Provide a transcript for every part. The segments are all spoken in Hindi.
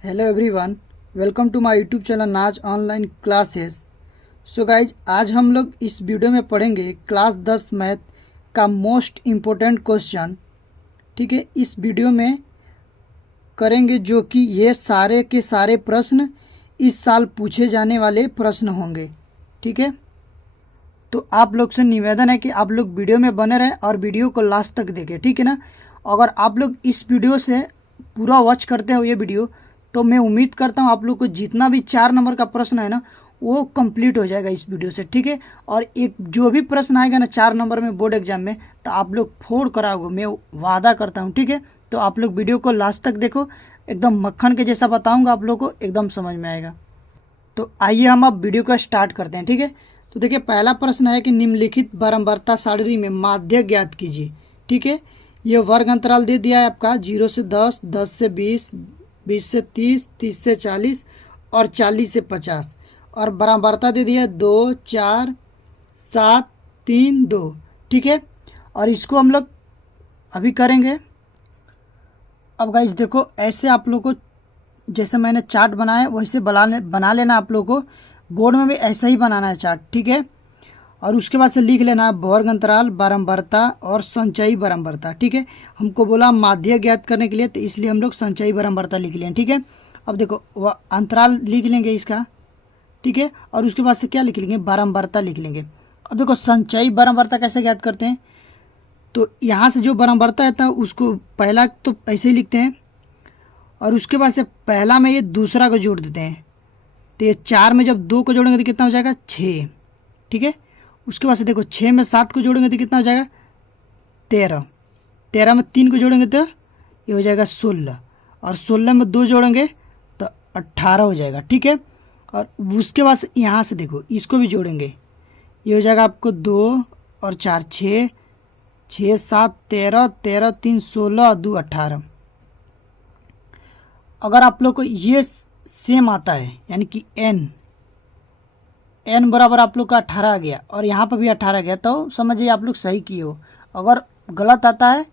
Hello everyone, welcome to my YouTube channel Naaz online classes. So guys, आज हम लोग इस वीडियो में पढ़ेंगे क्लास 10 मैथ का मोस्ट इम्पोर्टेंट क्वेश्चन। ठीक है, इस वीडियो में करेंगे जो कि ये सारे के सारे प्रश्न इस साल पूछे जाने वाले प्रश्न होंगे। ठीक है, तो आप लोग से निवेदन है कि आप लोग वीडियो में बने रहें और वीडियो को लास्ट तक देखें। ठीक है ना। अगर आप लोग इस वीडियो से पूरा वॉच करते हो ये वीडियो, तो मैं उम्मीद करता हूँ आप लोग को जितना भी 4 नंबर का प्रश्न है ना वो कंप्लीट हो जाएगा इस वीडियो से। ठीक है, और एक जो भी प्रश्न आएगा ना 4 नंबर में बोर्ड एग्जाम में, तो आप लोग फोड़ कराओगे, मैं वादा करता हूँ। ठीक है, तो आप लोग वीडियो को लास्ट तक देखो, एकदम मक्खन के जैसा बताऊँगा, आप लोग को एकदम समझ में आएगा। तो आइए हम अब वीडियो को स्टार्ट करते हैं। ठीक है, तो देखिए पहला प्रश्न है कि निम्नलिखित बारंबारता सारणी में माध्य ज्ञात कीजिए। ठीक है, ये वर्ग अंतराल दे दिया है आपका 0 से 10, 10 से 20, 20 से 30, 30 से 40 और 40 से 50, और बारंबारता दे दिया है 2, 4, 7, 3, 2। ठीक है, और इसको हम लोग अभी करेंगे। अब गाइस देखो, ऐसे आप लोग को जैसे मैंने चार्ट बनाया वैसे बना लेना। आप लोग को बोर्ड में भी ऐसा ही बनाना है चार्ट। ठीक है, और उसके बाद से लिख लेना वर्ग अंतराल, बारंबारता और संचयी बारंबारता। ठीक है, हमको बोला माध्य ज्ञात करने के लिए, तो इसलिए हम लोग संचयी बारंबारता लिख लें। ठीक है, अब देखो वह अंतराल लिख लेंगे इसका। ठीक है, और उसके बाद से क्या लिख लेंगे, बारंबारता लिख लेंगे। अब देखो संचयी बारंबारता कैसे ज्ञात करते हैं, तो यहाँ से जो बारंबारता है उसको पहला तो ऐसे ही लिखते हैं, और उसके बाद से पहला में ये दूसरा को जोड़ देते हैं। तो ये 4 में जब 2 को जोड़ेंगे तो कितना हो जाएगा, 6। ठीक है, उसके बाद से देखो 6 में 7 को जोड़ेंगे तो कितना हो जाएगा, 13। 13 में 3 को जोड़ेंगे तो ये हो जाएगा 16, और 16 में 2 जोड़ेंगे तो 18 हो जाएगा। ठीक है, और उसके बाद से यहाँ से देखो इसको भी जोड़ेंगे, ये हो जाएगा आपको 2 और 4 6, 6 7 13, 13 3 16, 2 18। अगर आप लोग को ये सेम आता है, यानी कि n बराबर आप लोग का 18 आ गया और यहाँ पर भी 18 गया, तो समझिए आप लोग सही किए हो। अगर गलत आता है,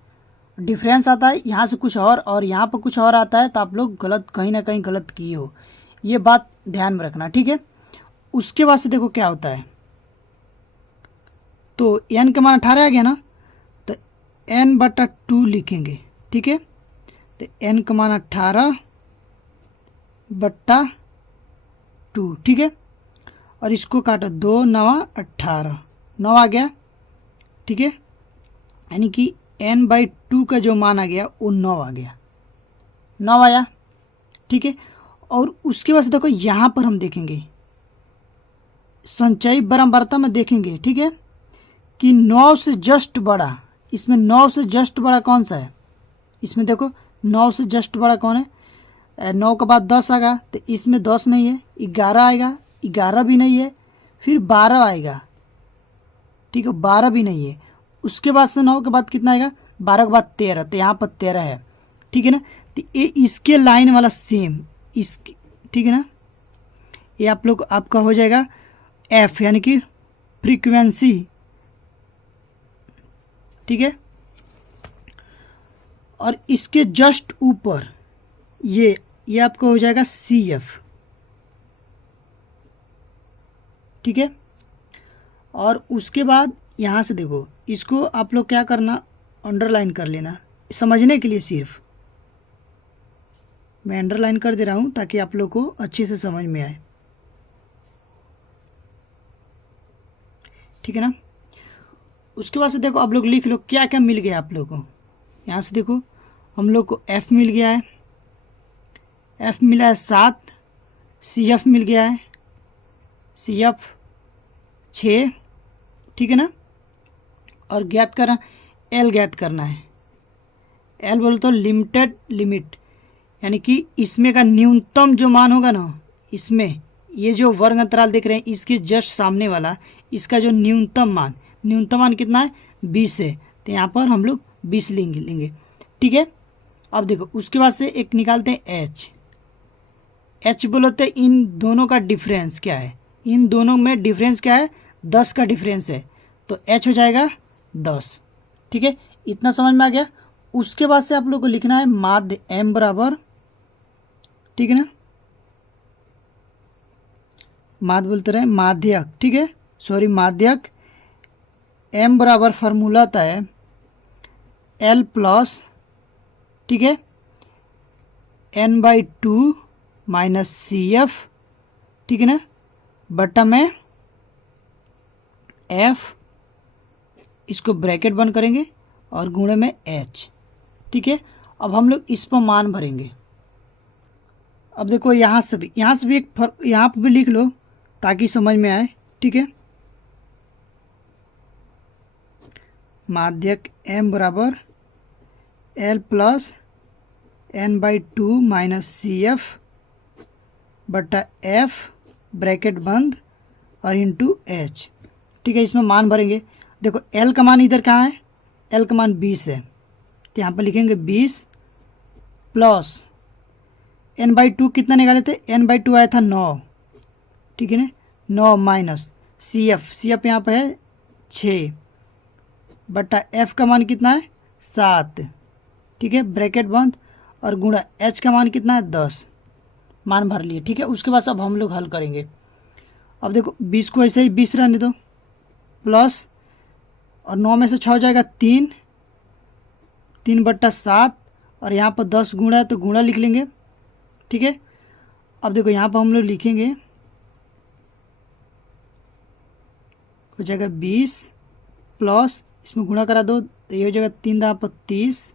डिफरेंस आता है यहाँ से कुछ और यहाँ पर कुछ और आता है, तो आप लोग गलत कहीं ना कहीं गलत किए हो, ये बात ध्यान में रखना। ठीक है, उसके बाद से देखो क्या होता है, तो n का मान 18 आ गया ना, तो n/2 लिखेंगे। ठीक है, तो n का मान 18/2। ठीक है, और इसको काटा, 2 9 18, 9 आ गया। ठीक है, यानी कि n/2 का जो मान आ गया वो 9 आ गया, 9 आया। ठीक है, और उसके बाद देखो यहाँ पर हम देखेंगे संचयी बारंबारता में देखेंगे। ठीक है, कि 9 से जस्ट बड़ा, इसमें 9 से जस्ट बड़ा कौन सा है, इसमें देखो 9 से जस्ट बड़ा कौन है, 9 के बाद 10 आएगा, तो इसमें 10 नहीं है, 11 आएगा, 11 भी नहीं है, फिर 12 आएगा। ठीक है, 12 भी नहीं है, उसके बाद से 9 के बाद कितना आएगा, 12 के बाद 13, तो यहाँ पर 13 है। ठीक है ना, तो ये इसके लाइन वाला सेम इसके, ठीक है ना, ये आप लोग आपका हो जाएगा F, यानी कि फ्रीक्वेंसी। ठीक है, और इसके जस्ट ऊपर ये आपका हो जाएगा CF। ठीक है, और उसके बाद यहाँ से देखो इसको आप लोग क्या करना, अंडरलाइन कर लेना समझने के लिए। सिर्फ मैं अंडरलाइन कर दे रहा हूँ ताकि आप लोग को अच्छे से समझ में आए। ठीक है ना, उसके बाद से देखो आप लोग लिख लो क्या क्या मिल गया आप लोग को। यहाँ से देखो हम लोग को F मिल गया है, F मिला है 7, CF मिल गया है, CF 6। ठीक है ना, और ज्ञात करना, L ज्ञात करना है। L बोले तो लिमिटेड लिमिट, यानी कि इसमें का न्यूनतम जो मान होगा ना, इसमें ये जो वर्ग अंतराल देख रहे हैं इसके जस्ट सामने वाला, इसका जो न्यूनतम मान कितना है, 20 है, तो यहाँ पर हम लोग 20 लेंगे। ठीक है, अब देखो उसके बाद से एक निकालते हैं H बोलते हैं इन दोनों का डिफरेंस क्या है, इन दोनों में डिफरेंस क्या है, 10 का डिफरेंस है, तो H हो जाएगा 10। ठीक है, इतना समझ में आ गया। उसके बाद से आप लोग को लिखना है माध्य M बराबर ठीक है ना, माध्य बोलते रहे, माध्यक, ठीक है, सॉरी माध्यक। m बराबर फार्मूला आता है L प्लस, ठीक है, n/2 माइनस CF, ठीक है ना, बटा में F, इसको ब्रैकेट बंद करेंगे और गुणे में H, ठीक है। अब हम लोग इस पर मान भरेंगे। अब देखो यहाँ से भी एक यहाँ पर भी लिख लो ताकि समझ में आए, ठीक है। माध्यक m बराबर L plus n/2 minus CF बटा F, ब्रैकेट बंद और इंटू H, ठीक है। इसमें मान भरेंगे। देखो L का मान इधर कहाँ है, L का मान 20 है, तो यहाँ पर लिखेंगे 20 प्लस n/2 कितना निकाले थे, n/2 आया था 9, ठीक है ना, 9 माइनस CF यहाँ पर है 6 बटा F का मान कितना है 7, ठीक है, ब्रैकेट बंद और गुणा H का मान कितना है 10, मान भर लिए, ठीक है। उसके बाद अब हम लोग हल करेंगे। अब देखो 20 को ऐसे ही 20 रहने दो, प्लस और 9 में से 6 हो जाएगा 3 बट्टा 7 और यहाँ पर 10 गुणा है तो गुणा लिख लेंगे, ठीक है। अब देखो यहाँ पर हम लोग लिखेंगे, हो जाएगा 20 प्लस, इसमें गुणा करा दो तो ये हो जाएगा 3×30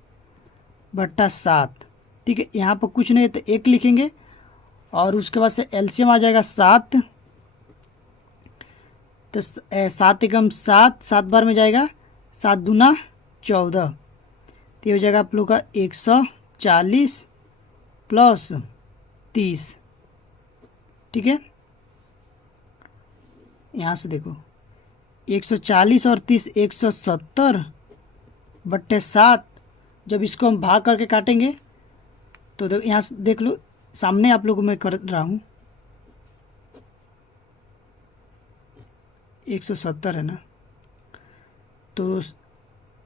बट्टा 7, ठीक है। यहाँ पर कुछ नहीं है तो 1 लिखेंगे और उसके बाद से एलसीएम आ जाएगा 7, तो 7 एकम 7, 7 बार में जाएगा 7 दूना 14, तो ये हो जाएगा आप लोग का 140 प्लस 30, ठीक है। यहाँ से देखो 140 और 30 170 बट्टे 7, जब इसको हम भाग करके काटेंगे तो देखो यहाँ से देख लो, सामने आप लोगों को मैं कर रहा हूँ, 170 है ना, तो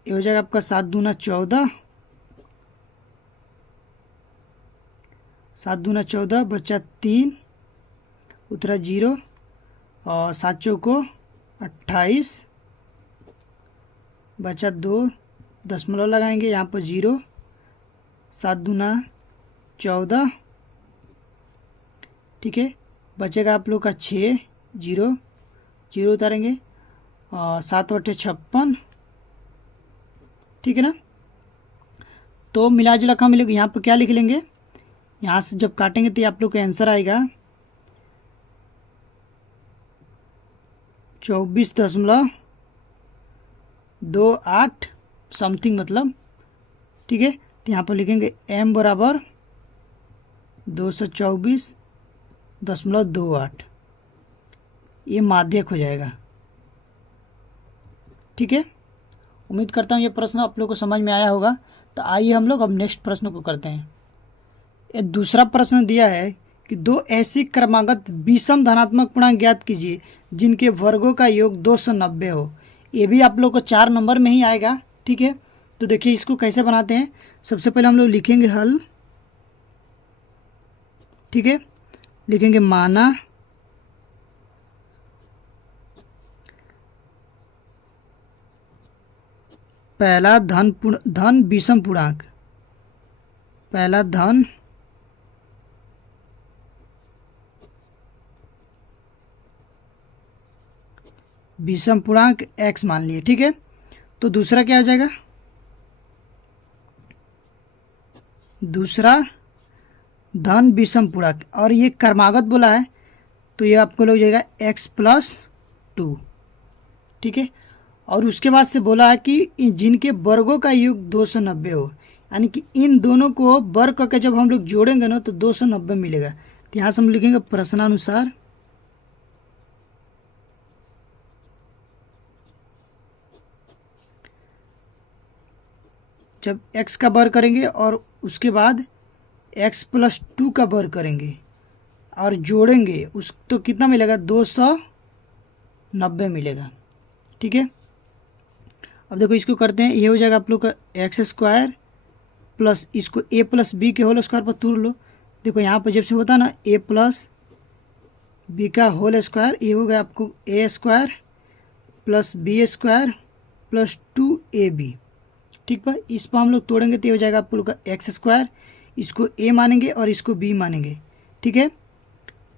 ये हो जाएगा आपका 7 दूना 14, 7 दूना 14 बचा 3 उतरा 0 और 7 चौको 28 बचा 2, दशमलव लगाएंगे यहाँ पर 0, 7 दूना 14, ठीक है, बचेगा आप लोग का 6, 0 उतारेंगे और 7 बटे 56, ठीक है ना। तो मिला जुला का मिलेगा, यहाँ पर क्या लिख लेंगे, यहाँ से जब काटेंगे तो आप लोग का आंसर आएगा 24.28 समथिंग मतलब, ठीक है। तो यहाँ पर लिखेंगे m बराबर 224.28, ये माध्यक हो जाएगा, ठीक है। उम्मीद करता हूँ ये प्रश्न आप लोग को समझ में आया होगा। तो आइए हम लोग अब नेक्स्ट प्रश्न को करते हैं। ये दूसरा प्रश्न दिया है कि दो ऐसी क्रमागत विषम धनात्मक पूर्णांक ज्ञात कीजिए जिनके वर्गों का योग 290 हो। ये भी आप लोग को 4 नंबर में ही आएगा, ठीक है। तो देखिए इसको कैसे बनाते हैं। सबसे पहले हम लोग लिखेंगे हल, ठीक है, लिखेंगे माना पहला धन विषम पूर्णांक, पहला धन विषम पूर्णांक x मान लिए, ठीक है। तो दूसरा क्या हो जाएगा, दूसरा धन विषम पूर्णांक, और ये क्रमागत बोला है तो ये आपको लग जाएगा x+2, ठीक है। और उसके बाद से बोला है कि जिनके वर्गों का योग 290 हो, यानी कि इन दोनों को वर्ग करके जब हम लोग जोड़ेंगे ना तो 290 मिलेगा। तो यहाँ से हम लिखेंगे प्रश्नानुसार जब x का वर्ग करेंगे और उसके बाद x+2 का वर्ग करेंगे और जोड़ेंगे उस तो कितना मिलेगा, 290 मिलेगा, ठीक है। अब देखो इसको करते हैं, ये हो जाएगा आप लोग का x² प्लस इसको a+b के होल स्क्वायर पर तोड़ लो, देखो यहाँ पर जब से होता ना ए प्लस बी का होल स्क्वायर, ये हो गया आपको A square plus B square plus 2ab। ठीक बा, इस पर हम लोग तोड़ेंगे तो ये हो जाएगा आप लोग का एक्स स्क्वायर, इसको ए मानेंगे और इसको बी मानेंगे। ठीक है,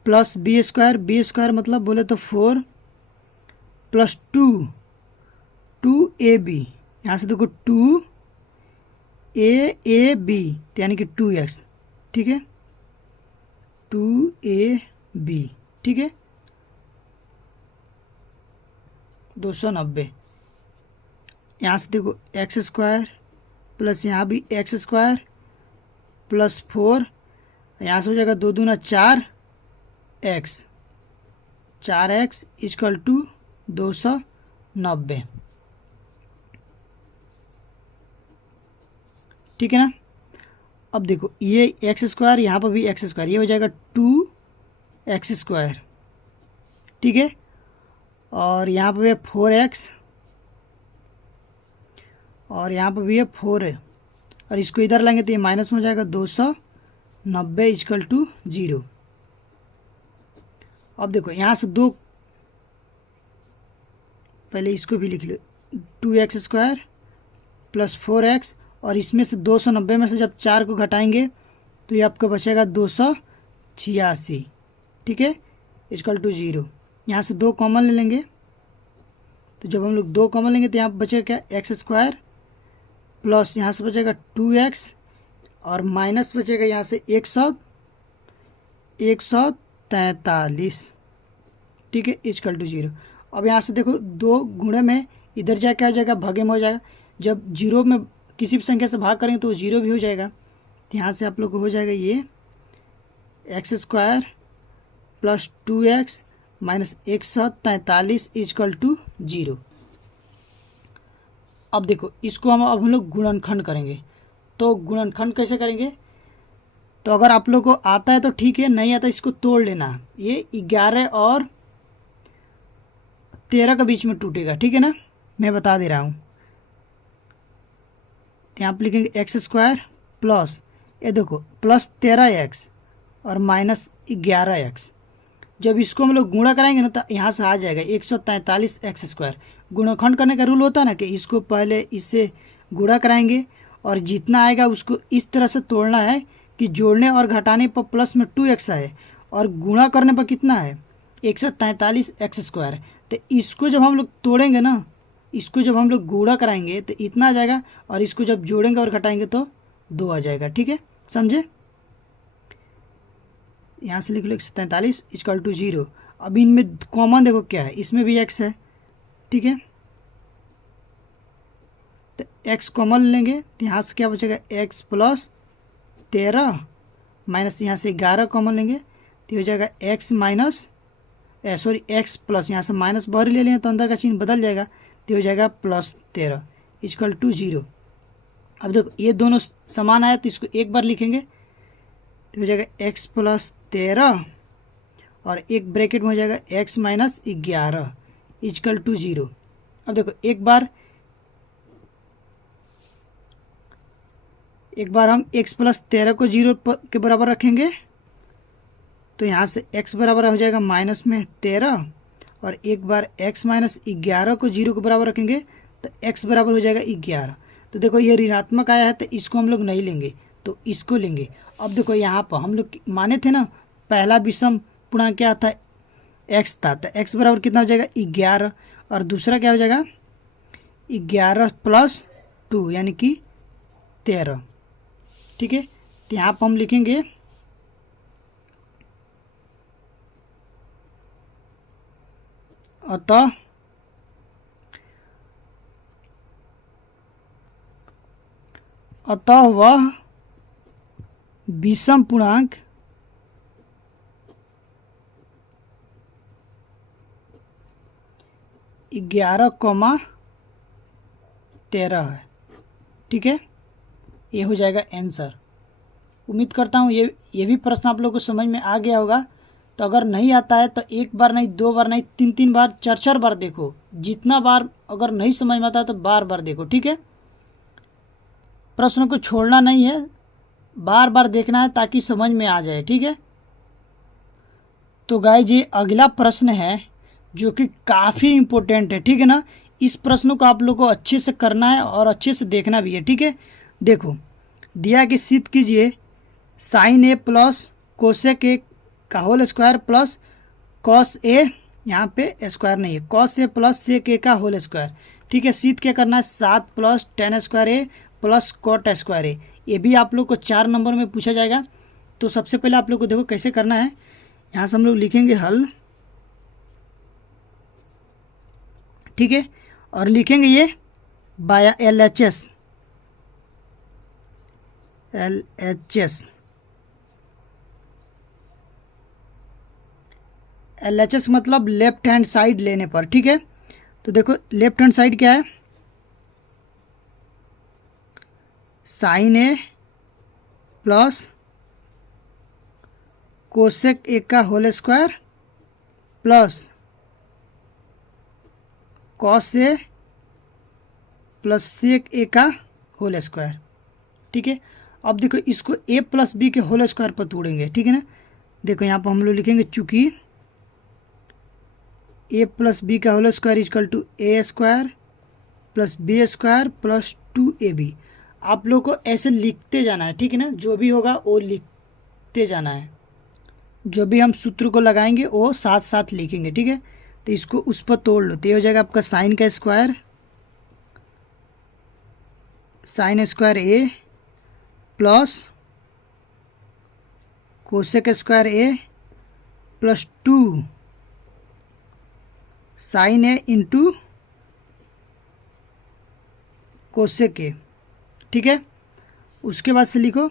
प्लस बी स्क्वायर मतलब बोले तो 4 प्लस 2ab, यहाँ से देखो 2ab यानी कि 2x। ठीक है, 2ab। ठीक है, 290। यहाँ से देखो एक्स स्क्वायर प्लस यहाँ भी एक्स स्क्वायर प्लस 4, यहाँ से हो जाएगा 2 दूना 4x, 4x इक्वल टू 290। ठीक है ना। अब देखो ये एक्स स्क्वायर, यहाँ पर भी एक्स स्क्वायर, ये हो जाएगा 2x स्क्वायर। ठीक है, और यहाँ पर भी 4x और यहाँ पर भी है 4 है, और इसको इधर लाएंगे तो ये माइनस में हो जाएगा 290 इक्वल टू 0। अब देखो यहाँ से दो, पहले इसको भी लिख लो, 2x स्क्वायर प्लस 4x, और इसमें से 290 में से जब 4 को घटाएंगे तो ये आपका बचेगा 286। ठीक है, इक्वल टू 0। यहाँ से 2 कॉमन ले लेंगे, तो जब हम लोग 2 कॉमन लेंगे तो यहाँ पर बचेगा क्या, एक्स स्क्वायर प्लस यहाँ से बचेगा 2x और माइनस बचेगा यहाँ से 143। ठीक है, इक्वल टू 0। अब यहाँ से देखो 2 गुणे में इधर जाके क्या हो जाएगा, भागे में हो जाएगा। जब 0 में किसी भी संख्या से भाग करेंगे तो 0 भी हो जाएगा। तो यहाँ से आप लोग को हो जाएगा ये x square plus 2x minus 143 equal to 0। अब देखो इसको अब हम लोग गुणनखंड करेंगे। तो गुणनखंड कैसे करेंगे, तो अगर आप लोग को आता है तो ठीक है, नहीं आता इसको तोड़ लेना। ये 11 और 13 के बीच में टूटेगा। ठीक है ना, मैं बता दे रहा हूँ। यहाँ पर लिखेंगे एक्स स्क्वायर प्लस, ये देखो प्लस 13x और माइनस 11x। जब इसको हम लोग गुणा कराएंगे ना तो यहाँ से आ जाएगा 143 एक्स स्क्वायर। गुणनखंड करने का रूल होता है ना कि इसको पहले इससे गुणा कराएंगे और जितना आएगा उसको इस तरह से तोड़ना है कि जोड़ने और घटाने पर प्लस में 2x है और गुणा करने पर कितना है 143 एक्स स्क्वायर। तो इसको जब हम लोग तोड़ेंगे ना, इसको जब हम लोग गुणा कराएंगे तो इतना आ जाएगा, और इसको जब जोड़ेंगे और घटाएंगे तो 2 आ जाएगा। ठीक है, समझे। यहाँ से लिख लो 143 इक्वल टू 0। अब इनमें कॉमन देखो क्या है, इसमें भी x है। ठीक है, तो x कॉमन लेंगे तो यहाँ से क्या बचेगा, x प्लस 13 माइनस यहाँ से 11 कॉमन लेंगे तो हो जाएगा x माइनस x प्लस, यहाँ से माइनस बाहर ले लेंगे तो अंदर का चिन्ह बदल जाएगा तो हो जाएगा प्लस 13 इक्वल टू 0। अब देखो ये दोनों समान आया तो इसको एक बार लिखेंगे तो हो जाएगा x प्लस 13 और एक ब्रैकेट में हो जाएगा x माइनस 11 इक्वल टू 0। अब देखो एक बार हम x प्लस 13 को 0 के बराबर रखेंगे तो यहाँ से x बराबर हो जाएगा माइनस में 13, और एक बार x माइनस 11 को 0 के बराबर रखेंगे तो x बराबर हो जाएगा 11। तो देखो ये ऋणात्मक आया है तो इसको हम लोग नहीं लेंगे, तो इसको लेंगे। अब देखो यहाँ पर हम लोग माने थे ना पहला विषम पूर्णांक क्या था, x था, तो x बराबर कितना हो जाएगा 11, और दूसरा क्या हो जाएगा 11 प्लस 2 यानी कि 13। ठीक है, तो यहाँ पर हम लिखेंगे अतः वह विषम पूर्णांक ग्यारह कॉमा 13 है। ठीक है, ये हो जाएगा आंसर। उम्मीद करता हूँ ये भी प्रश्न आप लोगों को समझ में आ गया होगा। तो अगर नहीं आता है तो एक बार नहीं, 2 बार नहीं, 3 बार, 4 बार देखो। जितना बार अगर नहीं समझ में आता है तो बार बार देखो। ठीक है, प्रश्न को छोड़ना नहीं है, बार बार देखना है ताकि समझ में आ जाए, ठीक है। तो गाइज ये अगला प्रश्न है जो कि काफ़ी इम्पोर्टेंट है, ठीक है ना। इस प्रश्न को आप लोग को अच्छे से करना है और अच्छे से देखना भी है, ठीक है। देखो दिया कि सिद्ध कीजिए sine A plus cosec A का whole square plus cos A, यहाँ पे स्क्वायर नहीं है, cos A plus sec A का होल स्क्वायर, ठीक है। सिद्ध क्या करना है 7 plus ten square A plus cot square ए। ये भी आप लोग को 4 नंबर में पूछा जाएगा। तो सबसे पहले आप लोग को देखो कैसे करना है। यहाँ से हम लोग लिखेंगे हल, ठीक है, और लिखेंगे ये बाया LHS मतलब लेफ्ट हैंड साइड लेने पर, ठीक है। तो देखो लेफ्ट हैंड साइड क्या है, sine A plus cosec A का whole square plus cos A plus sec A का होल स्क्वायर, ठीक है। अब देखो इसको ए प्लस बी के होल स्क्वायर पर तोड़ेंगे, ठीक है ना। देखो यहाँ पर हम लोग लिखेंगे चूँकि ए प्लस बी का whole square equal to A square plus B square plus 2ab। आप लोग को ऐसे लिखते जाना है, ठीक है ना। जो भी होगा वो लिखते जाना है, जो भी हम सूत्र को लगाएंगे वो साथ साथ लिखेंगे, ठीक है। तो इसको उस पर तोड़ लो, तो ये हो जाएगा आपका साइन का square, sine square A plus cosec square A plus 2 sine A into cosec A, ठीक है। उसके बाद से लिखो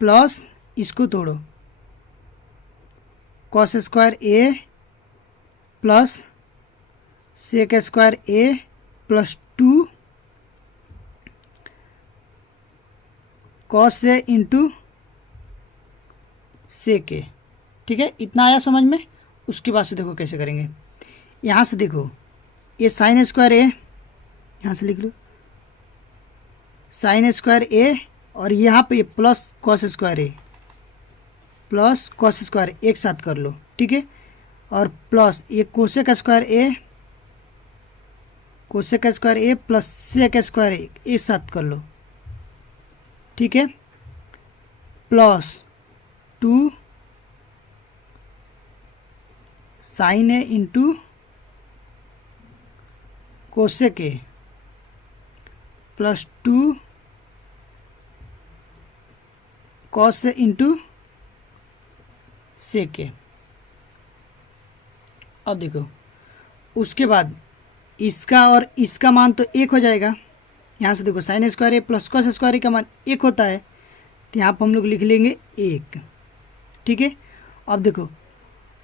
प्लस इसको तोड़ो cos square A plus sec square A plus 2 cos A into sec A, ठीक है। इतना आया समझ में। उसके बाद से देखो कैसे करेंगे। यहाँ से देखो ये साइन स्क्वायर ए, यहाँ से लिख लो साइन स्क्वायर ए, और यहाँ पे plus cos square A plus cos square एक साथ कर लो, ठीक है। और प्लस ये cosec square A plus sec square A एक साथ कर लो, ठीक है। Plus 2 sine A into cosec A plus 2 cos A into sec A. अब देखो उसके बाद इसका और इसका मान तो एक हो जाएगा। यहाँ से देखो sign square A plus cos square ए का मान एक होता है, तो यहाँ पर हम लोग लिख लेंगे 1, ठीक है। अब देखो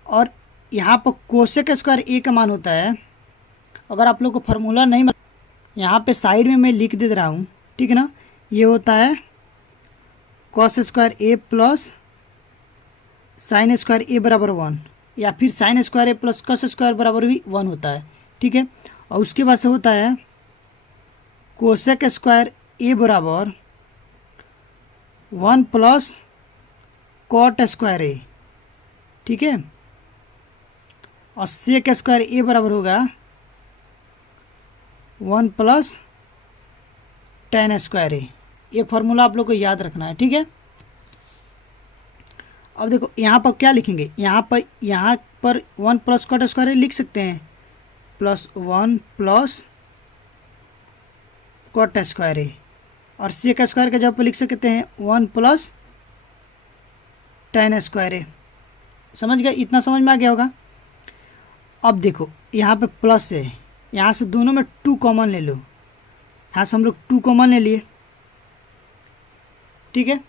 और यहाँ पर कोसेक स्क्वायर ए का मान होता है, अगर आप लोग को फार्मूला नहीं यहाँ पे साइड में मैं लिख दे रहा हूँ, ठीक है ना। ये होता है cos square A plus sign square ए बराबर 1, या फिर sign square A plus cos square बराबर भी 1 होता है, ठीक है। और उसके बाद से होता है कोसेक स्क्वायर ए बराबर 1 प्लस कॉट स्क्वायर ए, ठीक है। और सेक स्क्वायर ए बराबर होगा 1 प्लस टेन स्क्वायर ए। ये फार्मूला आप लोग को याद रखना है, ठीक है। अब देखो यहाँ पर क्या लिखेंगे, यहाँ पर 1 प्लस कॉट स्क्वायर ए लिख सकते हैं, प्लस 1 प्लस कॉट स्क्वायर ए, और सेक स्क्वायर का जगह पर लिख सकते हैं 1 प्लस टेन स्क्वायर ए। समझ गए, इतना समझ में आ गया होगा। अब देखो यहाँ पे प्लस है, यहाँ से दोनों में 2 कॉमन ले लो, यहाँ से हम लोग 2 कॉमन ले लिए, ठीक है।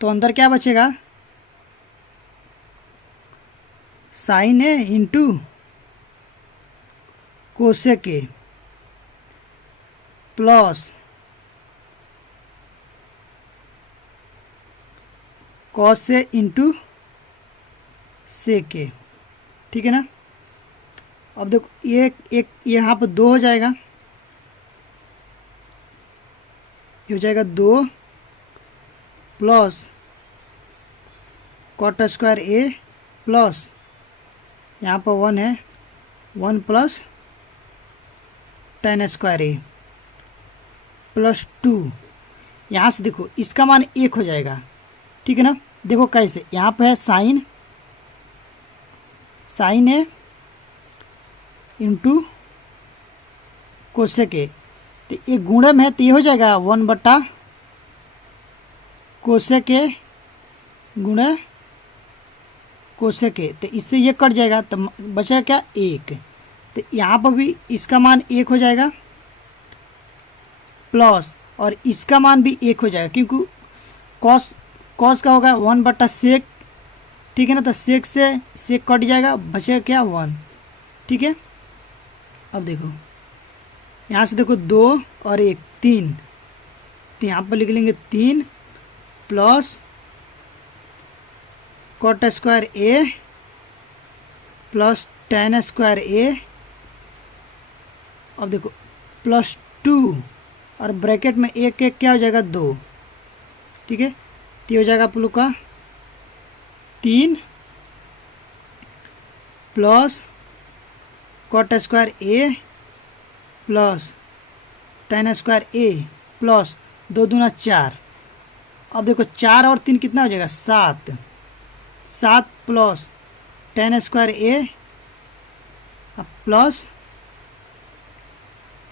तो अंदर क्या बचेगा, sine A into cosec A plus cos A into sec A, ठीक है ना। अब देखो ये एक यहाँ पर 2 हो जाएगा, ये हो जाएगा 2 plus cot square A plus यहाँ पर 1 है 1 plus tan square A plus 2। यहाँ से देखो इसका मान 1 हो जाएगा, ठीक है ना। देखो कैसे, यहाँ पे है sine A into cosec A, तो ये गुणे में है तो ये हो जाएगा 1 बटा कोसेक ए गुणे कोसेक ए, तो इससे ये कट जाएगा तो बचेगा क्या 1। तो यहाँ पर भी इसका मान 1 हो जाएगा प्लस और इसका मान भी 1 हो जाएगा, क्योंकि कॉस का होगा 1 बटा सेक, ठीक है ना। तो सेक से सेक कट जाएगा, बचेगा क्या 1, ठीक है। अब देखो यहाँ से देखो 2 और 1 3, तो यहाँ पर लिख लेंगे 3 plus cot square A plus tan square ए। अब देखो प्लस 2 और ब्रैकेट में एक क्या हो जाएगा 2, ठीक है। तो हो जाएगा आप लोग का 3 plus cot square A plus tan square A plus 2 दूना 4। अब देखो 4 और 3 कितना हो जाएगा 7 plus tan square A plus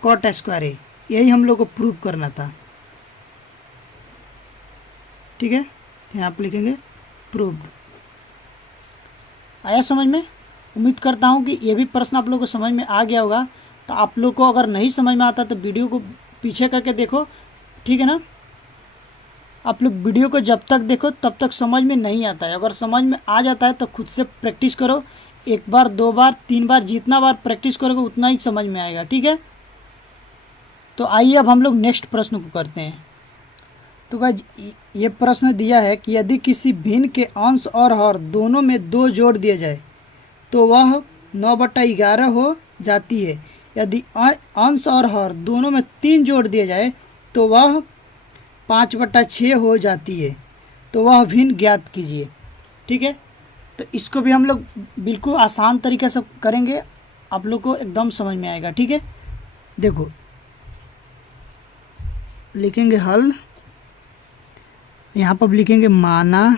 cot square ए, यही हम लोग को प्रूव करना था, ठीक है। यहाँ पर लिखेंगे प्रूव्ड। आया समझ में? उम्मीद करता हूँ कि ये भी प्रश्न आप लोग को समझ में आ गया होगा। तो आप लोग को अगर नहीं समझ में आता तो वीडियो को पीछे करके देखो, ठीक है ना। आप लोग वीडियो को जब तक देखो तब तक समझ में नहीं आता है, अगर समझ में आ जाता है तो खुद से प्रैक्टिस करो, 1 बार 2 बार 3 बार, जितना बार प्रैक्टिस करोगे उतना ही समझ में आएगा, ठीक है। तो आइए अब हम लोग नेक्स्ट प्रश्न को करते हैं। तो गाइस ये प्रश्न दिया है कि यदि किसी भिन्न के अंश और हर दोनों में 2 जोड़ दिए जाए तो वह 9/11 हो जाती है। यदि अंश और हर दोनों में 3 जोड़ दिए जाए तो वह 5/6 हो जाती है। तो वह भिन्न ज्ञात कीजिए, ठीक है। तो इसको भी हम लोग बिल्कुल आसान तरीके से करेंगे, आप लोग को एकदम समझ में आएगा, ठीक है। देखो लिखेंगे हल, यहाँ पर लिखेंगे माना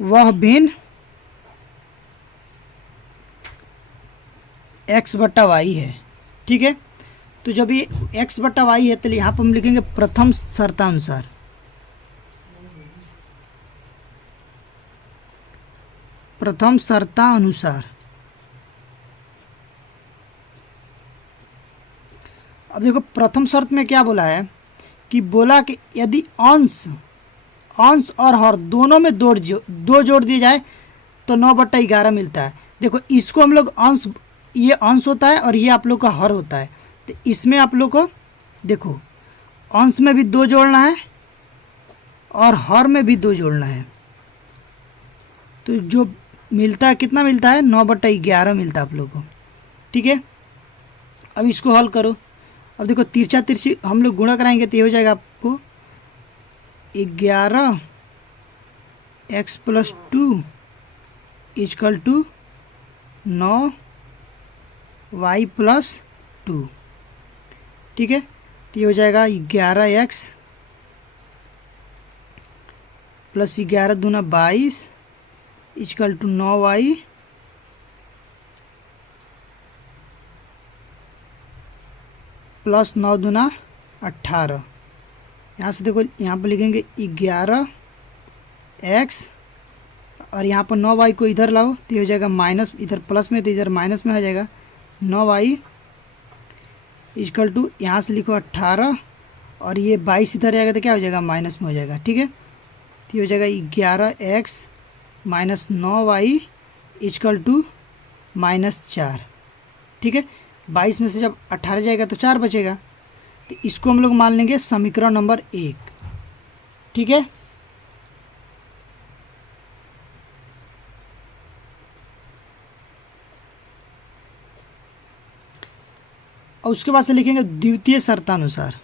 वह भिन्न x/y है, ठीक है। तो जब ये x/y है तो यहाँ पर हम लिखेंगे प्रथम शर्तानुसार, प्रथम शर्तानुसार। अब देखो प्रथम शर्त में क्या बोला है कि बोला कि यदि अंश और हर दोनों में 2 जोड़ दिए जाए तो 9/11 मिलता है। देखो इसको हम लोग अंश, ये अंश होता है और ये आप लोग का हर होता है। तो इसमें आप लोग को देखो अंश में भी 2 जोड़ना है और हर में भी 2 जोड़ना है। तो जो मिलता है कितना मिलता है 9/11 मिलता है आप लोग को, ठीक है। अब इसको हल करो। अब देखो तिरछा तिरछी हम लोग गुणा कराएंगे तो ये हो जाएगा आपको 11 x + 2 = 9 y + 2, ठीक है। तो ये हो जाएगा 11x + 11 दूना 22 = 9y + 9 दूना 18। यहाँ से देखो यहाँ पर लिखेंगे 11x और यहाँ पर 9y को इधर लाओ तो ये हो जाएगा माइनस, इधर प्लस में तो इधर माइनस में हो जाएगा 9y = यहाँ से लिखो 18 और ये 22 इधर जाएगा तो क्या हो जाएगा माइनस में हो जाएगा, ठीक है। तो ये हो जाएगा 11x - 9y = -4, ठीक है। 22 में से जब 18 जाएगा तो 4 बचेगा। तो इसको हम लोग मान लेंगे समीकरण नंबर 1, ठीक है। और उसके बाद से लिखेंगे द्वितीय शर्तानुसार।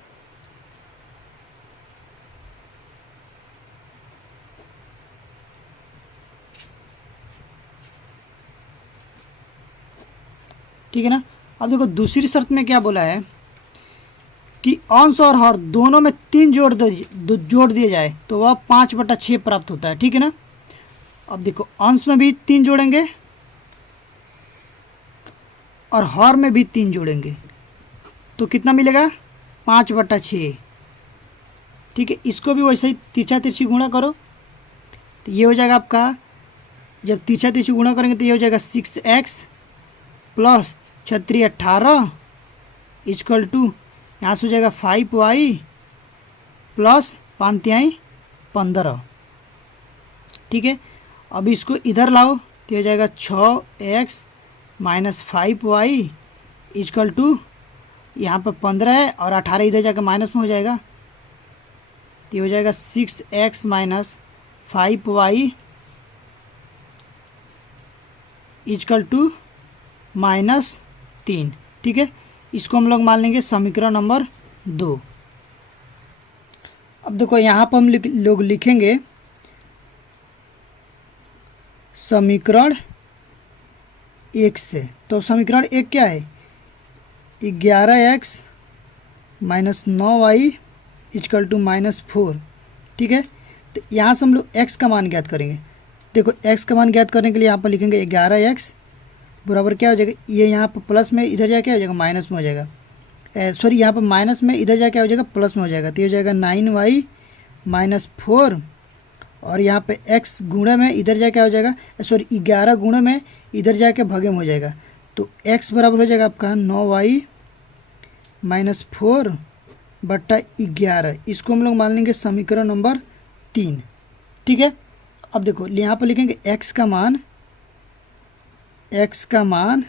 ठीक है ना। अब देखो दूसरी शर्त में क्या बोला है कि अंश और हर दोनों में 3 जोड़ दिए जाए तो वह 5/6 प्राप्त होता है। ठीक है ना। अब देखो अंश में भी 3 जोड़ेंगे और हर में भी 3 जोड़ेंगे तो कितना मिलेगा 5/6। ठीक है। इसको भी वैसे ही तिरछा तिरछी गुणा करो तो ये हो जाएगा आपका, जब तिरछा तिरछी गुणा करेंगे तो ये हो जाएगा 6x प्लस 6×3 18 इक्वल टू यहाँ से हो जाएगा 5y प्लस 5×3 15। ठीक है। अब इसको इधर लाओ तो हो जाएगा 6x minus 5y equal to यहाँ पर 15 है और 18 इधर जाकर माइनस में हो जाएगा तो ये हो जाएगा 6x minus 5y equal to -3। ठीक है। इसको हम लोग मान लेंगे समीकरण नंबर 2। अब देखो यहाँ पर हम लोग लिखेंगे समीकरण 1 से। तो समीकरण 1 क्या है 11x minus 9y equal to -4। ठीक है। तो यहाँ से हम लोग x का मान ज्ञात करेंगे। देखो x का मान ज्ञात करने के लिए यहाँ पर लिखेंगे 11x बराबर क्या हो जाएगा, ये यहाँ पर प्लस में इधर जाके क्या हो जाएगा माइनस में हो जाएगा, सॉरी यहाँ पर माइनस में इधर जाके क्या हो जाएगा प्लस में हो जाएगा। तो ये हो जाएगा 9y माइनस 4 और यहाँ पे x गुणे में इधर जाके क्या हो जाएगा, सॉरी 11 गुणे में इधर जाके भगे में हो जाएगा। तो x बराबर हो जाएगा आपका 9y माइनस 4/11। इसको हम लोग मान लेंगे समीकरण नंबर 3। ठीक है। अब देखो यहाँ पर लिखेंगे x का मान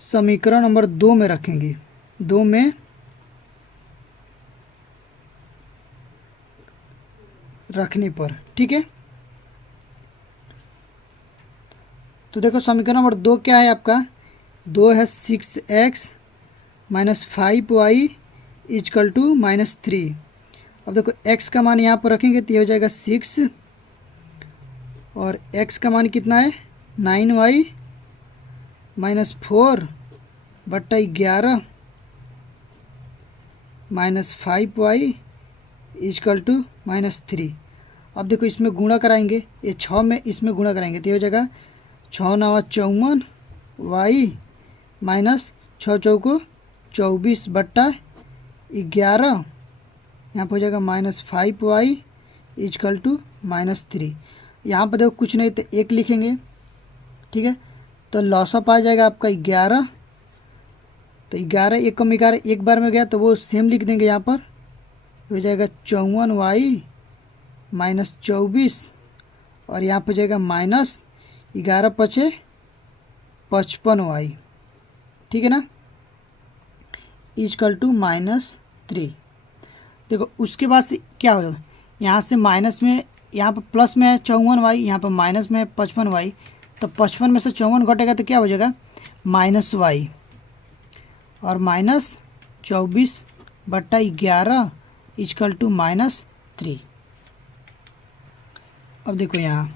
समीकरण नंबर 2 में रखेंगे, 2 में रखने पर। ठीक है। तो देखो समीकरण नंबर 2 क्या है आपका, 2 है 6x minus 5y equal to -3। अब देखो x का मान यहाँ पर रखेंगे तो ये हो जाएगा 6 और x का मान कितना है 9y minus 4/11 minus 5y equal to -3। अब देखो इसमें गुणा कराएंगे, ये 6 में इसमें गुणा कराएंगे तो ये हो जाएगा 6 9 54 y माइनस 6 चौको 24/11 यहाँ पर हो जाएगा -5y इक्वल टू -3। यहाँ पर देखो कुछ नहीं तो 1 लिखेंगे। ठीक है। तो लॉसअप आ जाएगा आपका 11। तो 11 1 कम 11 एक बार में गया तो वो सेम लिख देंगे यहाँ पर, हो जाएगा 54y माइनस 24 और यहाँ पर हो जाएगा -11 × 55y। ठीक है ना, इक्वल टू -3। देखो उसके बाद से क्या हो, यहाँ से माइनस में, यहाँ पर प्लस में है 54y, यहाँ पर माइनस में है 55y। तो 55 में से 54 घटेगा तो क्या हो जाएगा -y और -24/11 इक्वल टू -3। अब देखो यहाँ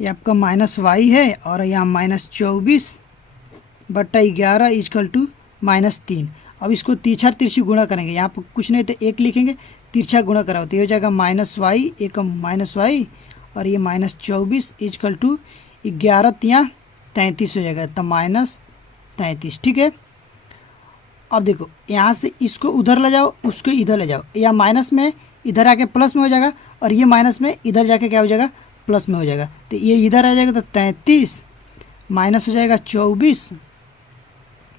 ये आपका -y है और यहाँ -24/11 इक्वल टू -3। अब इसको तिरछा तिरछी गुणा करेंगे, यहाँ पर कुछ नहीं तो 1 लिखेंगे, तिरछा गुणा कराओ तो ये हो जाएगा -y 1 -y और ये -24 इक्वल टू 11 × 33 हो जाएगा तो -33। ठीक है। अब देखो यहाँ से इसको उधर ले जाओ, उसको इधर ले जाओ, या माइनस में इधर आके प्लस में हो जाएगा और ये माइनस में इधर जाके क्या हो जाएगा प्लस में हो जाएगा। तो ये इधर आ जाएगा तो 33 माइनस हो जाएगा 24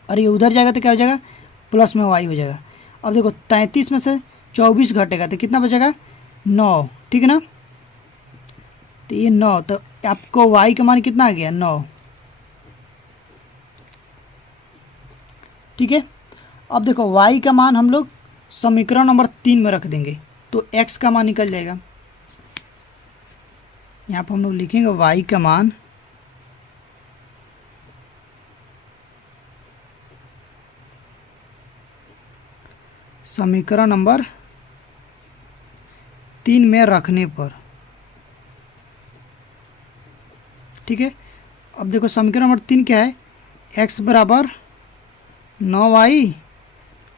और ये उधर जाएगा तो क्या हो जाएगा प्लस में y हो जाएगा। अब देखो 33 में से 24 घटेगा तो कितना बचेगा 9। ठीक है ना। तो ये 9, तो आपको y का मान कितना आ गया 9। ठीक है। अब देखो y का मान हम लोग समीकरण नंबर 3 में रख देंगे तो x का मान निकल जाएगा। यहाँ पर हम लोग लिखेंगे y का मान समीकरण नंबर 3 में रखने पर। ठीक है, अब देखो समीकरण नंबर 3 क्या है, x बराबर 9y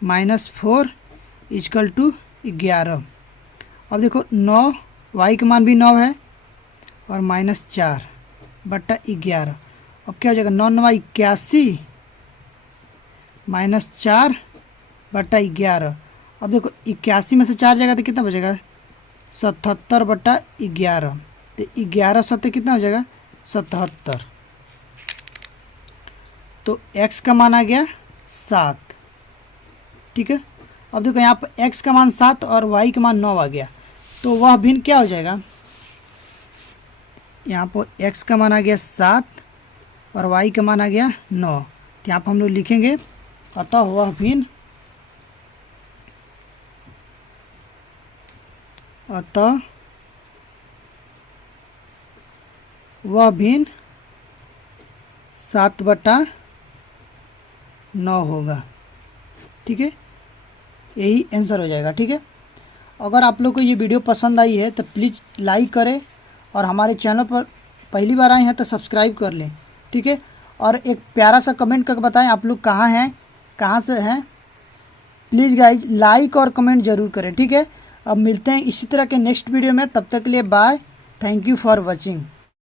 माइनस 4 इजकल टू 11। अब देखो 9y का मान भी 9 है और माइनस 4 बट्टा 11। अब क्या हो जाएगा, 9 9 81 माइनस 4 बट्टा 11। अब देखो 81 में से 4 जाएगा तो कितना बचेगा, 77 बट्टा 11। तो 11 सत्ते कितना हो जाएगा, 77। तो x का मान आ गया 7। ठीक है, अब देखो यहाँ पर x का मान 7 और y का मान 9 आ गया, तो वह भिन्न क्या हो जाएगा, यहाँ पर x का मान आ गया 7 और y का मान आ गया 9। तो यहाँ पर हम लोग लिखेंगे अतः वह भिन्न, अतः वह भिन्न 7 बटा 9 होगा। ठीक है, यही आंसर हो जाएगा। ठीक है, अगर आप लोग को ये वीडियो पसंद आई है तो प्लीज़ लाइक करें और हमारे चैनल पर पहली बार आए हैं तो सब्सक्राइब कर लें। ठीक है, और एक प्यारा सा कमेंट करके बताएं आप लोग कहाँ हैं, कहाँ से हैं। प्लीज़ गाइज लाइक और कमेंट ज़रूर करें। ठीक है, अब मिलते हैं इसी तरह के नेक्स्ट वीडियो में, तब तक के लिए bye, thank you for watching.